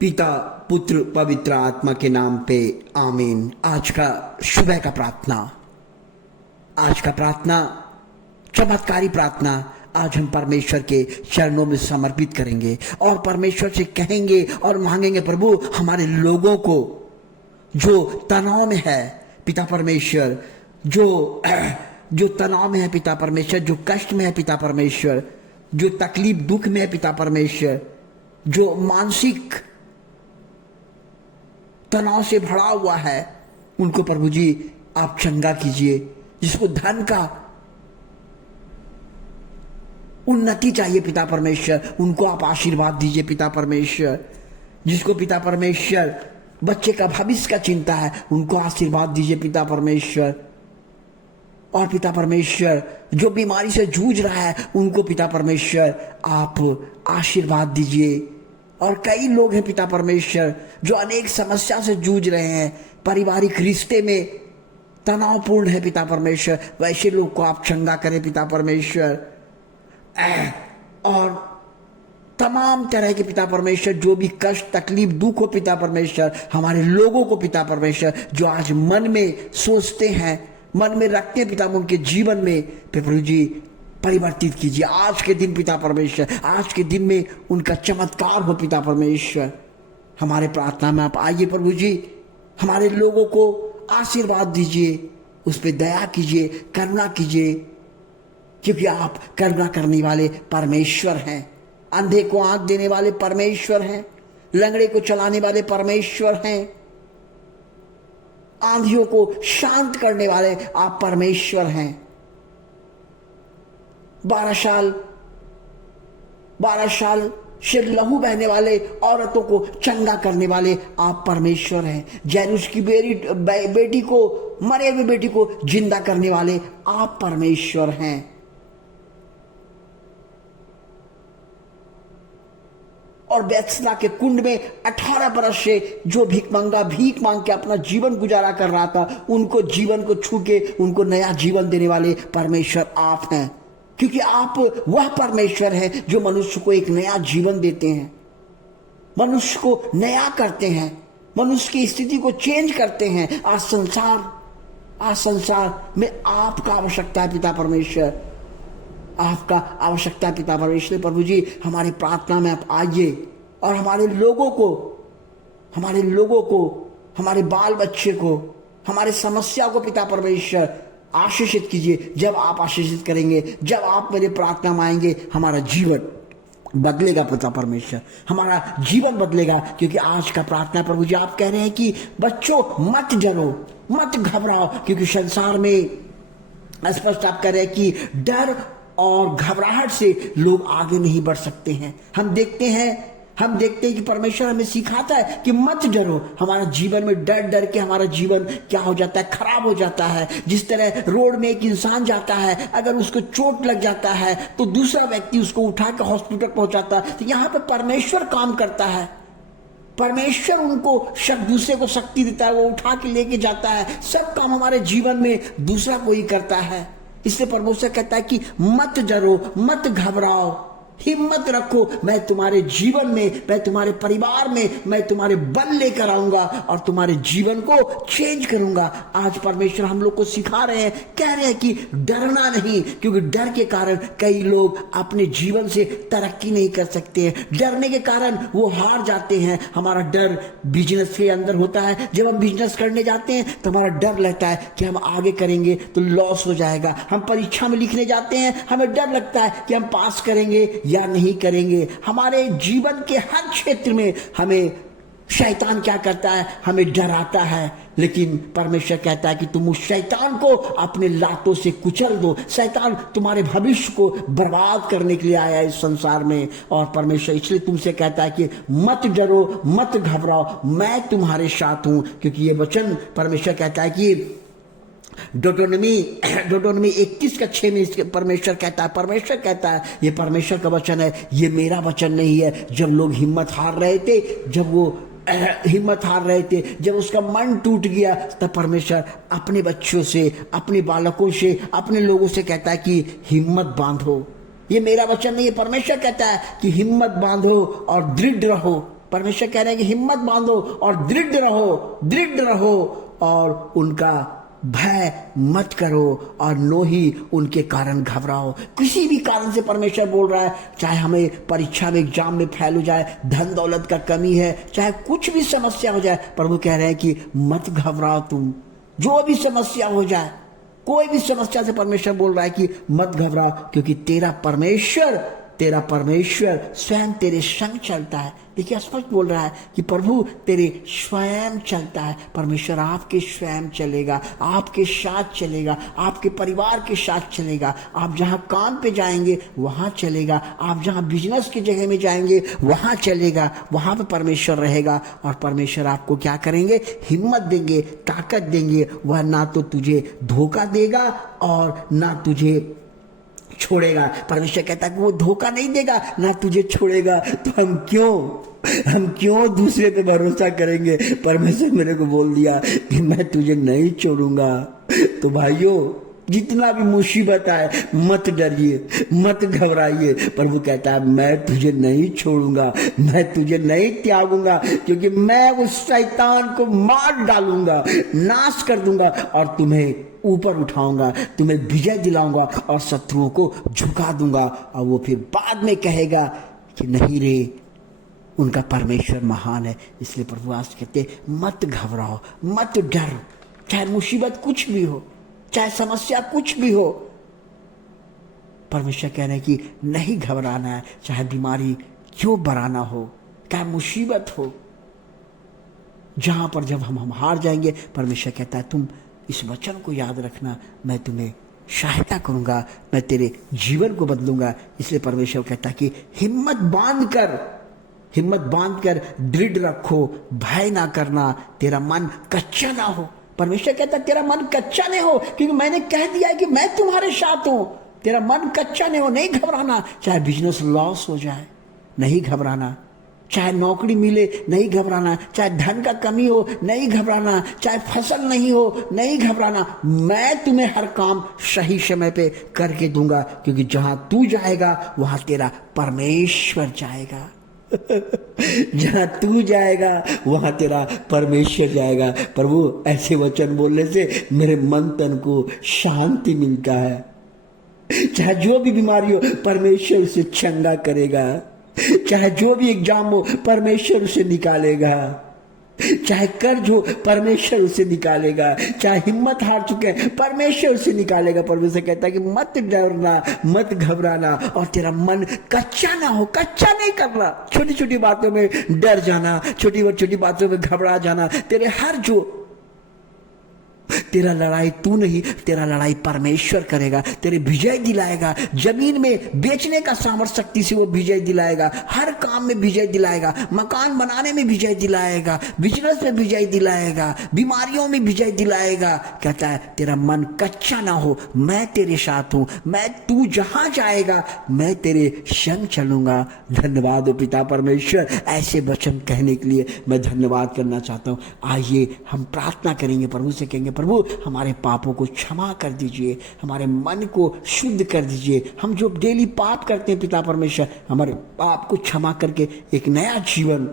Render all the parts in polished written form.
पिता पुत्र पवित्र आत्मा के नाम पे आमीन। आज का सुबह का प्रार्थना, आज का प्रार्थना चमत्कारी प्रार्थना आज हम परमेश्वर के चरणों में समर्पित करेंगे और परमेश्वर से कहेंगे और मांगेंगे, प्रभु हमारे लोगों को जो तनाव में है पिता परमेश्वर, जो तनाव में है पिता परमेश्वर, जो कष्ट में है पिता परमेश्वर, जो तकलीफ दुख में है पिता परमेश्वर, जो मानसिक तनाव से भरा हुआ है, उनको प्रभु जी आप चंगा कीजिए। जिसको धन का उन्नति चाहिए पिता परमेश्वर, उनको आप आशीर्वाद दीजिए पिता परमेश्वर। जिसको पिता परमेश्वर बच्चे का भविष्य का चिंता है, उनको आशीर्वाद दीजिए पिता परमेश्वर। और पिता परमेश्वर जो बीमारी से जूझ रहा है, उनको पिता परमेश्वर आप आशीर्वाद दीजिए। और कई लोग हैं पिता परमेश्वर जो अनेक समस्या से जूझ रहे हैं, पारिवारिक रिश्ते में तनावपूर्ण है पिता परमेश्वर, वैसे लोग को आप चंगा करें पिता परमेश्वर। और तमाम तरह के पिता परमेश्वर जो भी कष्ट तकलीफ दुख हो पिता परमेश्वर, हमारे लोगों को पिता परमेश्वर जो आज मन में सोचते हैं, मन में रखते हैं पिता, उनके जीवन में प्रभु जी परिवर्तित कीजिए। आज के दिन पिता परमेश्वर, आज के दिन में उनका चमत्कार हो पिता परमेश्वर। हमारे प्रार्थना में आप आइए प्रभु जी, हमारे लोगों को आशीर्वाद दीजिए, उस पर दया कीजिए, करुणा कीजिए, क्योंकि आप करुणा करने वाले परमेश्वर हैं। अंधे को आंख देने वाले परमेश्वर हैं, लंगड़े को चलाने वाले परमेश्वर हैं, आंधियों को शांत करने वाले आप परमेश्वर हैं। 12 साल से लहू बहने वाले औरतों को चंगा करने वाले आप परमेश्वर हैं। जैनुस की बेटी को, मरे हुए बेटी को जिंदा करने वाले आप परमेश्वर हैं। और बैतसैदा के कुंड में 18 बरस से जो भीख मांग के अपना जीवन गुजारा कर रहा था, उनको जीवन को छू के उनको नया जीवन देने वाले परमेश्वर आप हैं। क्योंकि आप वह परमेश्वर हैं जो मनुष्य को एक नया जीवन देते हैं, मनुष्य को नया करते हैं, मनुष्य की स्थिति को चेंज करते हैं। आज संसार में आपका आवश्यकता है पिता परमेश्वर, आपका आवश्यकता है पिता परमेश्वर। प्रभु जी हमारी प्रार्थना में आप आइए और हमारे लोगों को, हमारे बाल बच्चे को, हमारे समस्या को पिता परमेश्वर आशीषित कीजिए। जब आप आशीषित करेंगे, जब आप मेरे प्रार्थना में आएंगे, हमारा जीवन बदलेगा पिता परमेश्वर, हमारा जीवन बदलेगा। क्योंकि आज का प्रार्थना प्रभु जी आप कह रहे हैं कि बच्चों मत डरो, मत घबराओ, क्योंकि संसार में स्पष्ट आप कह रहे हैं कि डर और घबराहट से लोग आगे नहीं बढ़ सकते हैं। हम देखते हैं कि परमेश्वर हमें सिखाता है कि मत डरो। हमारा जीवन में डर के हमारा जीवन क्या हो जाता है, खराब हो जाता है। जिस तरह रोड में एक इंसान जाता है, अगर उसको चोट लग जाता है तो दूसरा व्यक्ति उसको उठा के हॉस्पिटल पहुंचाता है। तो यहाँ पे परमेश्वर काम करता है, परमेश्वर उनको दूसरे को शक्ति देता है, वो उठा के लेके जाता है। सब काम हमारे जीवन में दूसरा कोई करता है। इसलिए परमेश्वर कहता है कि मत डरो, मत घबराओ, हिम्मत रखो, मैं तुम्हारे जीवन में, मैं तुम्हारे परिवार में, मैं तुम्हारे बल लेकर आऊंगा और तुम्हारे जीवन को चेंज करूंगा। आज परमेश्वर हम लोग को सिखा रहे हैं, कह रहे हैं कि डरना नहीं, क्योंकि डर के कारण कई लोग अपने जीवन से तरक्की नहीं कर सकते हैं। डरने के कारण वो हार जाते हैं। हमारा डर बिजनेस के अंदर होता है। जब हम बिजनेस करने जाते हैं तो हमारा डर लगता है कि हम आगे करेंगे तो लॉस हो जाएगा। हम परीक्षा में लिखने जाते हैं, हमें डर लगता है कि हम पास करेंगे या नहीं करेंगे। हमारे जीवन के हर क्षेत्र में हमें शैतान क्या करता है, हमें डराता है। लेकिन परमेश्वर कहता है कि तुम उस शैतान को अपने लातों से कुचल दो। शैतान तुम्हारे भविष्य को बर्बाद करने के लिए आया है इस संसार में। और परमेश्वर इसलिए तुमसे कहता है कि मत डरो, मत घबराओ, मैं तुम्हारे साथ हूं। क्योंकि ये वचन परमेश्वर कहता है कि डोटोनमी 21:6 में परमेश्वर कहता है, ये परमेश्वर का वचन है, ये मेरा वचन नहीं है। जब लोग हिम्मत हार रहे थे, जब उसका मन टूट गया, तब परमेश्वर अपने बच्चों से, अपने बालकों से, अपने लोगों से कहता है कि हिम्मत बांधो। ये मेरा वचन नहीं है, परमेश्वर कहता है कि हिम्मत बांधो और दृढ़ रहो। परमेश्वर कह रहे हैं कि हिम्मत बांधो और दृढ़ रहो और उनका भय मत करो और नो ही उनके कारण घबराओ। किसी भी कारण से परमेश्वर बोल रहा है, चाहे हमें परीक्षा में एग्जाम में फेल हो जाए, धन दौलत का कमी है, चाहे कुछ भी समस्या हो जाए, प्रभु कह रहे हैं कि मत घबराओ। तुम जो भी समस्या हो जाए, कोई भी समस्या से परमेश्वर बोल रहा है कि मत घबराओ, क्योंकि तेरा परमेश्वर स्वयं तेरे संग चलता है। देखिए स्पष्ट बोल रहा है कि प्रभु तेरे स्वयं चलता है। परमेश्वर आपके स्वयं चलेगा, आपके साथ चलेगा, आपके परिवार के साथ चलेगा। आप जहां काम पे जाएंगे वहां चलेगा, आप जहां बिजनेस की जगह में जाएंगे वहां चलेगा, वहां पे परमेश्वर रहेगा। और परमेश्वर आपको क्या करेंगे? हिम्मत देंगे, ताकत देंगे। वह ना तो तुझे धोखा देगा और ना तुझे छोड़ेगा। परमेश्वर कहता है कि वो धोखा नहीं देगा, ना तुझे छोड़ेगा। तो हम क्यों दूसरे पे भरोसा करेंगे? परमेश्वर मेरे को बोल दिया कि मैं तुझे नहीं छोड़ूंगा। तो भाइयों, जितना भी मुसीबत आए मत डरिए, मत घबराइए। प्रभु कहता है मैं तुझे नहीं छोड़ूंगा, मैं तुझे नहीं त्यागूंगा, क्योंकि मैं उस शैतान को मार डालूंगा, नाश कर दूंगा और तुम्हें ऊपर उठाऊंगा, तुम्हें विजय दिलाऊंगा और शत्रुओं को झुका दूंगा। और वो फिर बाद में कहेगा कि नहीं रे, उनका परमेश्वर महान है। इसलिए प्रभु आज कहते मत घबराओ, मत डरो, चाहे मुसीबत कुछ भी हो, चाहे समस्या कुछ भी हो। परमेश्वर कह रहे हैं कि नहीं घबराना है, चाहे बीमारी क्यों बराना हो, चाहे मुसीबत हो। जहां पर जब हम हार जाएंगे, परमेश्वर कहता है तुम इस वचन को याद रखना, मैं तुम्हें सहायता करूंगा, मैं तेरे जीवन को बदलूंगा। इसलिए परमेश्वर कहता है कि हिम्मत बांध कर दृढ़ रखो, भय ना करना, तेरा मन कच्चा ना हो। परमेश्वर कहता है तेरा मन कच्चा नहीं हो, क्योंकि मैंने कह दिया है कि मैं तुम्हारे साथ हूं। तेरा मन कच्चा नहीं हो, नहीं घबराना। चाहे बिजनेस लॉस हो जाए, नहीं घबराना। चाहे नौकरी मिले, नहीं घबराना। चाहे धन का कमी हो, नहीं घबराना। चाहे फसल नहीं हो, नहीं घबराना। मैं तुम्हें हर काम सही समय पे करके दूंगा, क्योंकि जहां तू जाएगा वहां तेरा परमेश्वर जाएगा। जहां तू जाएगा वहां तेरा परमेश्वर जाएगा। प्रभु ऐसे वचन बोलने से मेरे मन तन को शांति मिलता है। चाहे जो भी बीमारी हो, परमेश्वर उसे चंगा करेगा। चाहे जो भी एग्जाम हो, परमेश्वर उसे निकालेगा। चाहे कर्ज हो, परमेश्वर उसे निकालेगा। चाहे हिम्मत हार चुके हैं, परमेश्वर उसे निकालेगा। परमेश्वर कहता है कि मत डरना, मत घबराना और तेरा मन कच्चा ना हो। कच्चा नहीं करना, छोटी छोटी बातों में डर जाना, छोटी छोटी बातों में घबरा जाना। तेरा लड़ाई तू नहीं, तेरा लड़ाई परमेश्वर करेगा, तेरे विजय दिलाएगा। जमीन में बेचने का सामर्थ्य शक्ति से वो विजय दिलाएगा, हर काम में विजय दिलाएगा, मकान बनाने में विजय दिलाएगा, बिजनेस में विजय दिलाएगा, बीमारियों में विजय दिलाएगा। कहता है तेरा मन कच्चा ना हो, मैं तेरे साथ हूं, मैं तू जहां जाएगा मैं तेरे संग चलूंगा। धन्यवाद हो पिता परमेश्वर, ऐसे वचन कहने के लिए मैं धन्यवाद करना चाहता हूं। आइए हम प्रार्थना करेंगे, प्रभु से कहेंगे प्रभु हमारे पापों को क्षमा कर दीजिए, हमारे मन को शुद्ध कर दीजिए। हम जो डेली पाप करते हैं पिता परमेश्वर, हमारे पाप को क्षमा करके एक नया जीवन,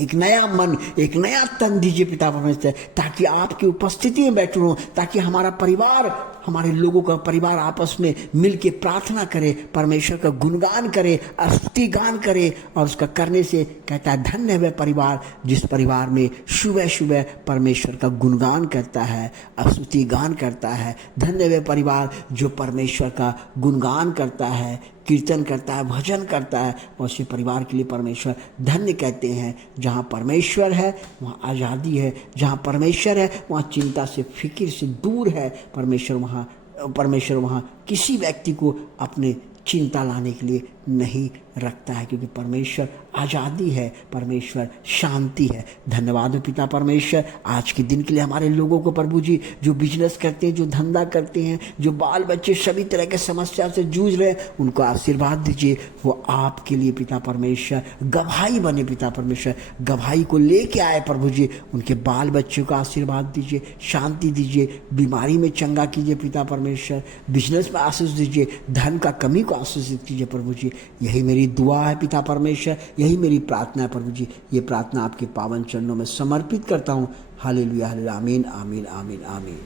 एक नया मन, एक नया तन दीजिए पिता परमेश्वर, ताकि आपकी उपस्थिति में बैठे हो, ताकि हमारा परिवार, हमारे लोगों का परिवार आपस में मिलके प्रार्थना करे, परमेश्वर का गुणगान करे, स्तुति गान करे। और उसका करने से कहता है धन्य है वह परिवार जिस परिवार में सुबह सुबह परमेश्वर का गुणगान करता है, स्तुति गान करता है। धन्य है वह परिवार जो परमेश्वर का गुणगान करता है, कीर्तन करता है, भजन करता है। और उसी परिवार के लिए परमेश्वर धन्य कहते हैं। जहाँ परमेश्वर है वहाँ आज़ादी है, जहाँ परमेश्वर है वहाँ चिंता से, फिक्र से दूर है। परमेश्वर वहाँ किसी व्यक्ति को अपने चिंता लाने के लिए नहीं रखता है, क्योंकि परमेश्वर आज़ादी है, परमेश्वर शांति है। धन्यवाद हो पिता परमेश्वर आज के दिन के लिए। हमारे लोगों को प्रभु जी जो बिजनेस करते हैं, जो धंधा करते हैं, जो बाल बच्चे सभी तरह के समस्या से जूझ रहे हैं, उनको आशीर्वाद दीजिए। वो आपके लिए पिता परमेश्वर गवाही बने पिता परमेश्वर, गवाही को लेके आए प्रभु जी। उनके बाल बच्चों को आशीर्वाद दीजिए, शांति दीजिए, बीमारी में चंगा कीजिए पिता परमेश्वर, बिजनेस में आशीष दीजिए, धन का कमी को आशीषित कीजिए प्रभु जी। यही मेरी दुआ है पिता परमेश्वर, यही मेरी प्रार्थना है प्रभु जी। ये प्रार्थना आपके पावन चरणों में समर्पित करता हूँ। हालेलुया हालेलुया, आमीन आमीन आमीन आमीन।